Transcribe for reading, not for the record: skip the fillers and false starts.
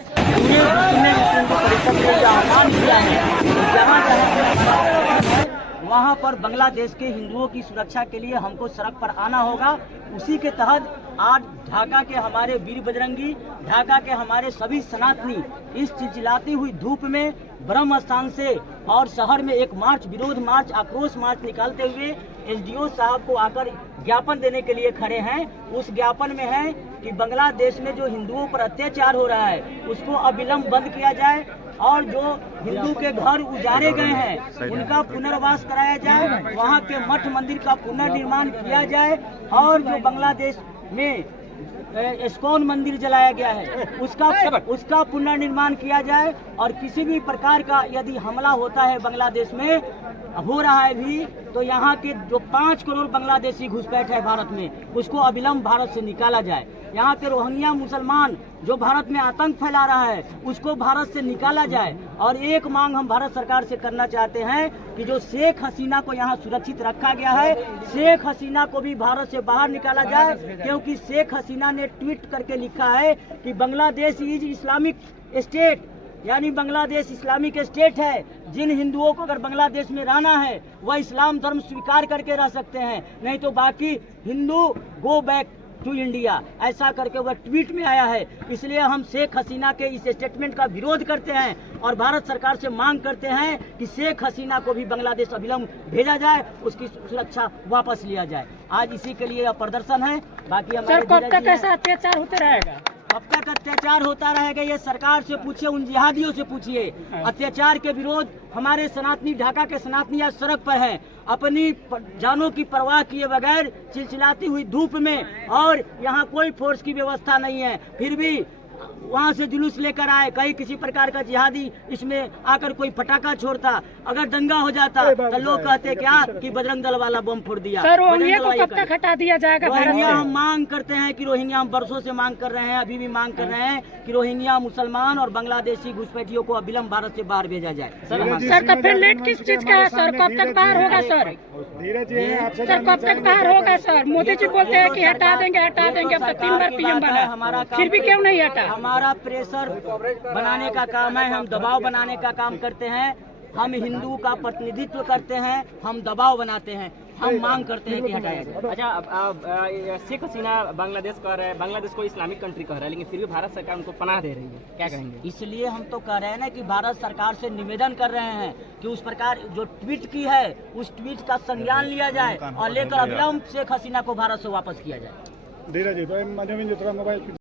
पूरे विश्व में हिंदू परिषद ने यह आह्वान किया है जहाँ जहाँ वहाँ पर बांग्लादेश के हिंदुओं की सुरक्षा के लिए हमको सड़क पर आना होगा। उसी के तहत आज ढाका के हमारे वीर बजरंगी, ढाका के हमारे सभी सनातनी इस चिलचिलाती हुई धूप में ब्रह्म स्थान से और शहर में एक मार्च, विरोध मार्च, आक्रोश मार्च निकालते हुए एसडीओ साहब को आकर ज्ञापन देने के लिए खड़े हैं। उस ज्ञापन में है कि बांग्लादेश में जो हिंदुओं पर अत्याचार हो रहा है उसको अविलंब बंद किया जाए और जो हिंदू के घर उजाड़े गए हैं उनका पुनर्वास कराया जाए, वहाँ के मठ मंदिर का पुनर्निर्माण किया जाए और जो बांग्लादेश में इस्कॉन मंदिर जलाया गया है उसका पुनर्निर्माण किया जाए। और किसी भी प्रकार का यदि हमला होता है बांग्लादेश में, हो रहा है भी, तो यहाँ के जो 5 करोड़ बांग्लादेशी घुसपैठ है भारत में उसको अविलंब भारत से निकाला जाए। यहाँ के रोहिंग्या मुसलमान जो भारत में आतंक फैला रहा है उसको भारत से निकाला जाए। और एक मांग हम भारत सरकार से करना चाहते हैं कि जो शेख हसीना को यहाँ सुरक्षित रखा गया है, शेख हसीना को भी भारत से बाहर निकाला जाए, क्योंकि शेख हसीना ने ट्वीट करके लिखा है कि बांग्लादेश इज इस्लामिक स्टेट, यानी बांग्लादेश इस्लामिक स्टेट है। जिन हिंदुओं को अगर बांग्लादेश में रहना है वह इस्लाम धर्म स्वीकार करके रह सकते हैं, नहीं तो बाकी Hindu go back to India, ऐसा करके वह ट्वीट में आया है। इसलिए हम शेख हसीना के इस स्टेटमेंट का विरोध करते हैं और भारत सरकार से मांग करते हैं कि शेख हसीना को भी बांग्लादेश अविलंब भेजा जाए, उसकी सुरक्षा वापस लिया जाए। आज इसी के लिए यह प्रदर्शन है। बाकी हमारे कब तक ऐसा अत्याचार होते रहेगा? कब तक अत्याचार होता रहेगा ये सरकार से पूछिए, उन जिहादियों से पूछिए। अत्याचार के विरोध हमारे सनातनी, ढाका के सनातनी आज सड़क पर हैं, अपनी जानों की परवाह किए बगैर चिलचिलाती हुई धूप में, और यहाँ कोई फोर्स की व्यवस्था नहीं है, फिर भी वहाँ से जुलूस लेकर आए। कहीं किसी प्रकार का जिहादी इसमें आकर कोई पटाखा छोड़ता, अगर दंगा हो जाता तो लोग कहते क्या कि बजरंग दल वाला बम फोड़ दिया। सर, रोहिंग्या को कब तक हटा दिया जाएगा? रोहिंग्या हम मांग करते हैं कि रोहिंग्या हम बरसों से मांग कर रहे हैं, अभी भी मांग कर रहे हैं कि रोहिंग्या मुसलमान और बांग्लादेशी घुसपैठियों को अविलंब भारत से बाहर भेजा जाए। सर, तो फिर लेट किस चीज का है सर? कब तक बाहर होगा सर? सर, कब तक बाहर होगा सर? मोदी जी बोलते हैं कि हटा देंगे हटा देंगे, अब तक 3 बार पीएम बना, हमारा फिर भी क्यों नहीं हटा? हमारा प्रेशर बनाने का काम है, हम दबाव बनाने का काम करते हैं। हम हिंदू का प्रतिनिधित्व करते हैं, हम दबाव बनाते हैं, हम मांग करते हैं कि हटाया जाए। अच्छा, शेख हसीना बांग्लादेश कह रहे हैं, बांग्लादेश को इस्लामिक कंट्री कह रहा है, लेकिन फिर भी भारत सरकार उनको पनाह दे रही है, क्या कहेंगे? इसलिए हम तो कह रहे हैं ना कि भारत सरकार से निवेदन कर रहे हैं कि उस प्रकार जो ट्वीट की है उस ट्वीट का संज्ञान लिया जाए और लेकर अविलंब शेख हसीना को भारत से वापस किया जाए।